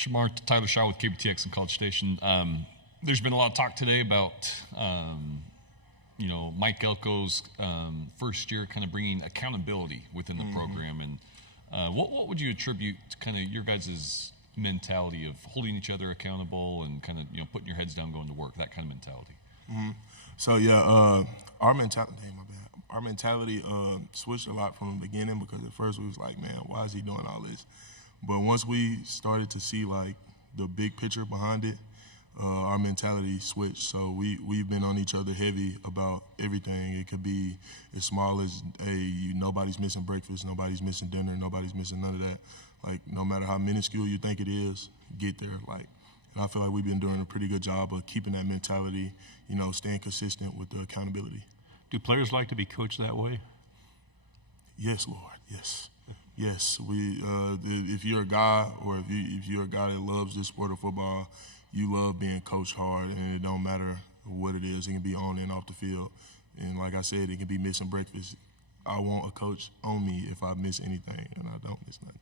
Shemar, Tyler Shaw with KBTX and College Station. There's been a lot of talk today about, Mike Elko's first year kind of bringing accountability within the program. And what would you attribute to kind of your guys' mentality of holding each other accountable and kind of, putting your heads down, going to work, that kind of mentality? So, our mentality switched a lot from the beginning, because at first we was like, man, why is he doing all this? But once we started to see like the big picture behind it, our mentality switched. So we've been on each other heavy about everything. It could be as small as, hey, nobody's missing breakfast, nobody's missing dinner, nobody's missing none of that. Like, no matter how minuscule you think it is, get there. Like, and I feel like we've been doing a pretty good job of keeping that mentality, staying consistent with the accountability. Do players like to be coached that way? Yes, Lord. Yes. Yes. If you're a guy, or if you're a guy that loves this sport of football, you love being coached hard, and it don't matter what it is. It can be on and off the field. And like I said, it can be missing breakfast. I want a coach on me if I miss anything, and I don't miss nothing.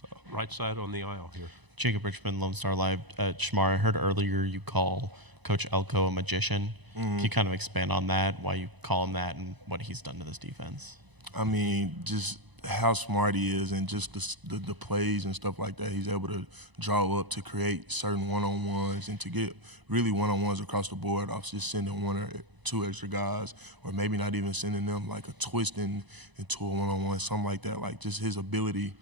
So. Right side on the aisle here. Jacob Richmond, Lone Star Live. Shemar, I heard earlier you call Coach Elko a magician. Can you kind of expand on that, why you call him that, and what he's done to this defense? I mean, just how smart he is, and just the plays and stuff like that. He's able to draw up to create certain one-on-ones and to get really one-on-ones across the board off just sending one or two extra guys, or maybe not even sending them, like a twisting into a one-on-one, something like that. Like, just his ability,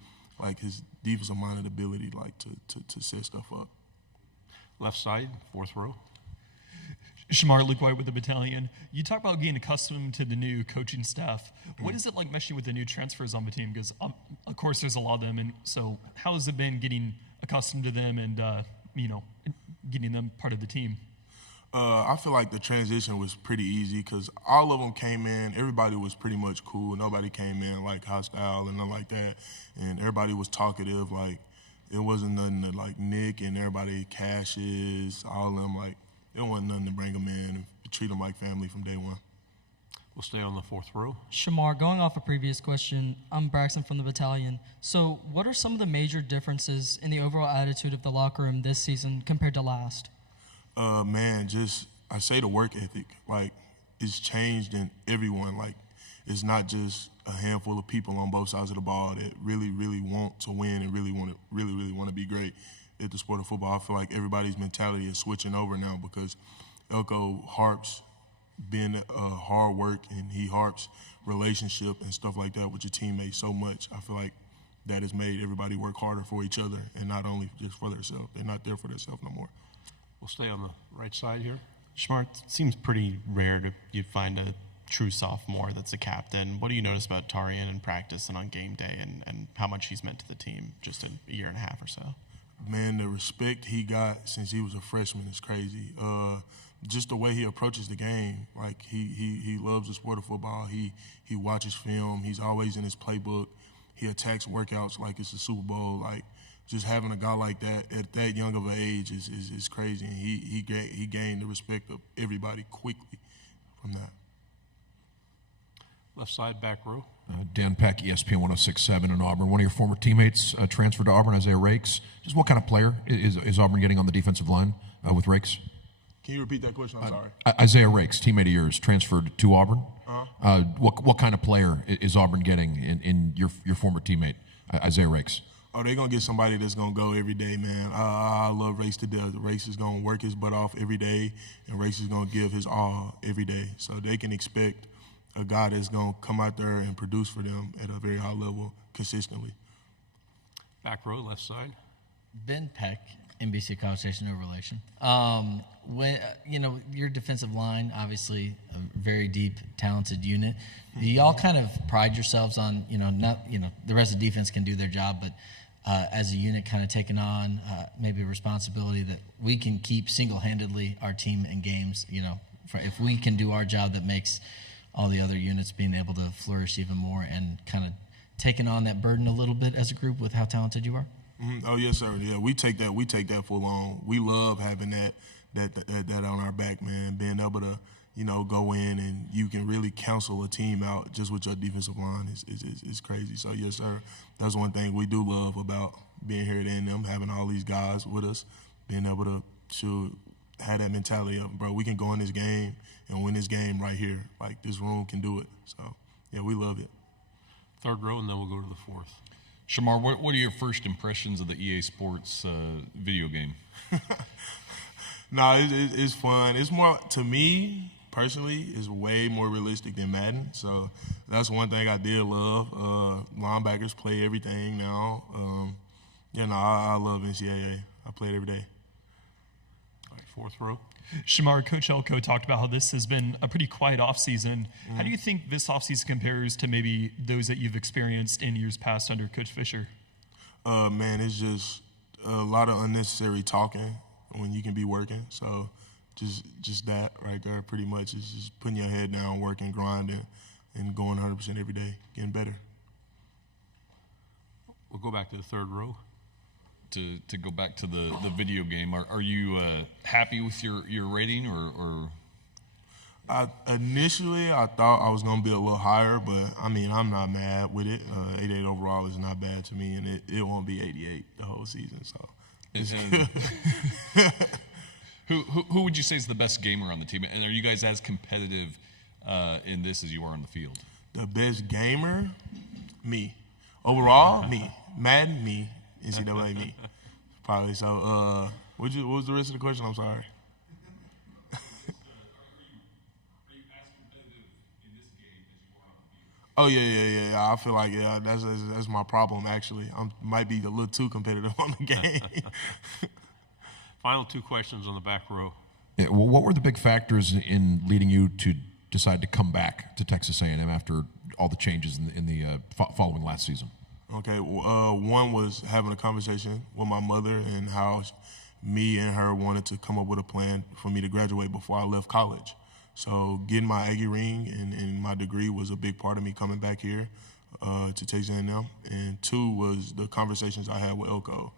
like his defensive-minded ability, like to set stuff up. Left side, fourth row. Shemar, Luke White with the Battalion. You talk about getting accustomed to the new coaching staff. What is it like meshing with the new transfers on the team? Because, of course, there's a lot of them. And so how has it been getting accustomed to them and, getting them part of the team? I feel like the transition was pretty easy, because all of them came in. Everybody was pretty much cool. Nobody came in, like, hostile and nothing like that. And everybody was talkative. Like, it wasn't nothing that, like, Nick and everybody, Cassius, all of them, like, it wasn't nothing to bring them in and treat them like family from day one. We'll stay on the fourth row. Shemar, going off a previous question, I'm Braxton from the Battalion. So what are some of the major differences in the overall attitude of the locker room this season compared to last? I say the work ethic. Like, it's changed in everyone. Like, it's not just a handful of people on both sides of the ball that really, really want to win and really want to be great at the sport of football. I feel like everybody's mentality is switching over now, because Elko harps being hard work, and he harps relationship and stuff like that with your teammates so much. I feel like that has made everybody work harder for each other and not only just for themselves. They're not there for themselves no more. We'll stay on the right side here. Shemar, it seems pretty rare you find a true sophomore that's a captain. What do you notice about Tarian in practice and on game day, and how much he's meant to the team just in a year and a half or so? Man, the respect he got since he was a freshman is crazy. Just the way he approaches the game, like he loves the sport of football. He watches film. He's always in his playbook. He attacks workouts like it's the Super Bowl. Like, just having a guy like that at that young of an age is crazy. And he gained the respect of everybody quickly from that. Left side, back row. Dan Peck, ESPN 106.7 in Auburn. One of your former teammates transferred to Auburn, Isaiah Rakes. Just what kind of player is Auburn getting on the defensive line with Rakes? Can you repeat that question? I'm sorry. Isaiah Rakes, teammate of yours, transferred to Auburn. What kind of player is Auburn getting in your former teammate, Isaiah Rakes? Oh, they're going to get somebody that's going to go every day, man. I love Rakes to death. Rakes is going to work his butt off every day, and Rakes is going to give his all every day. So they can expect a guy that's going to come out there and produce for them at a very high level consistently. Back row, left side. Ben Peck, NBC College Station, no relation. Your defensive line, obviously a very deep, talented unit. Do y'all kind of pride yourselves on, the rest of the defense can do their job, but as a unit kind of taking on maybe a responsibility that we can keep single-handedly our team in games, if we can do our job, that makes all the other units being able to flourish even more, and kind of taking on that burden a little bit as a group with how talented you are? Oh, yes, sir. Yeah, we take that full on. We love having that on our back, man. Being able to, go in and you can really cancel a team out just with your defensive line is crazy. So, yes, sir, that's one thing we do love about being here at A&M, having all these guys with us, being able to have that mentality of, bro, we can go in this game and win this game right here. Like, this room can do it. So, yeah, we love it. Third row, and then we'll go to the fourth. Shemar, what are your first impressions of the EA Sports video game? No, it's fun. It's more, to me, personally, it's way more realistic than Madden. So that's one thing I did love. Linebackers play everything now. I love NCAA. I play it every day. All right, fourth row. Shemar, Coach Elko talked about how this has been a pretty quiet offseason. How do you think this offseason compares to maybe those that you've experienced in years past under Coach Fisher? Man, it's just a lot of unnecessary talking when you can be working. So just that right there pretty much is just putting your head down, working, grinding, and going 100% every day, getting better. We'll go back to the third row. To go back to the video game, are you happy with your rating or? Initially, I thought I was going to be a little higher, but, I mean, I'm not mad with it. 88 overall is not bad to me, and it won't be 88 the whole season. So, who would you say is the best gamer on the team? And are you guys as competitive in this as you are on the field? The best gamer? Me. Overall, me. Madden, me. NCAA, me. Probably. So, what was the rest of the question? I'm sorry. Oh, yeah. I feel like, that's my problem, actually. I might be a little too competitive on the game. Final two questions on the back row. Yeah, well, what were the big factors in leading you to decide to come back to Texas A&M after all the changes in the following last season? Okay, one was having a conversation with my mother and how me and her wanted to come up with a plan for me to graduate before I left college. So getting my Aggie ring and my degree was a big part of me coming back here to Texas A&M. And two was the conversations I had with Elko.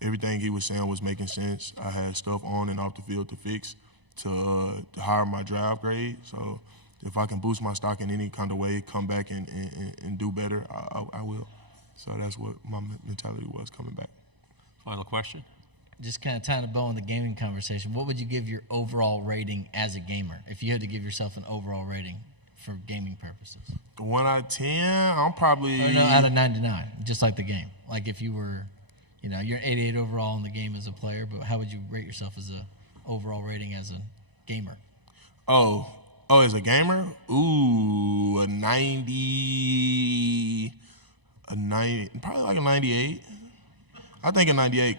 Everything he was saying was making sense. I had stuff on and off the field to fix to higher my draft grade. So if I can boost my stock in any kind of way, come back and do better, I will. So that's what my mentality was coming back. Final question. Just kind of tying a bow on the gaming conversation, what would you give your overall rating as a gamer if you had to give yourself an overall rating for gaming purposes? 1 out of 10, I'm probably... Or no, out of 99, just like the game. Like if you were, you're an 88 overall in the game as a player, but how would you rate yourself as a overall rating as a gamer? Oh, as a gamer? Ooh, a 90, probably like a 98. I think a 98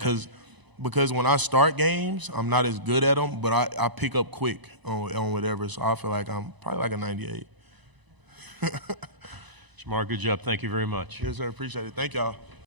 because when I start games, I'm not as good at them, but I pick up quick on whatever, so I feel like I'm probably like a 98. Shemar, good job. Thank you very much. Yes, sir. Appreciate it. Thank y'all.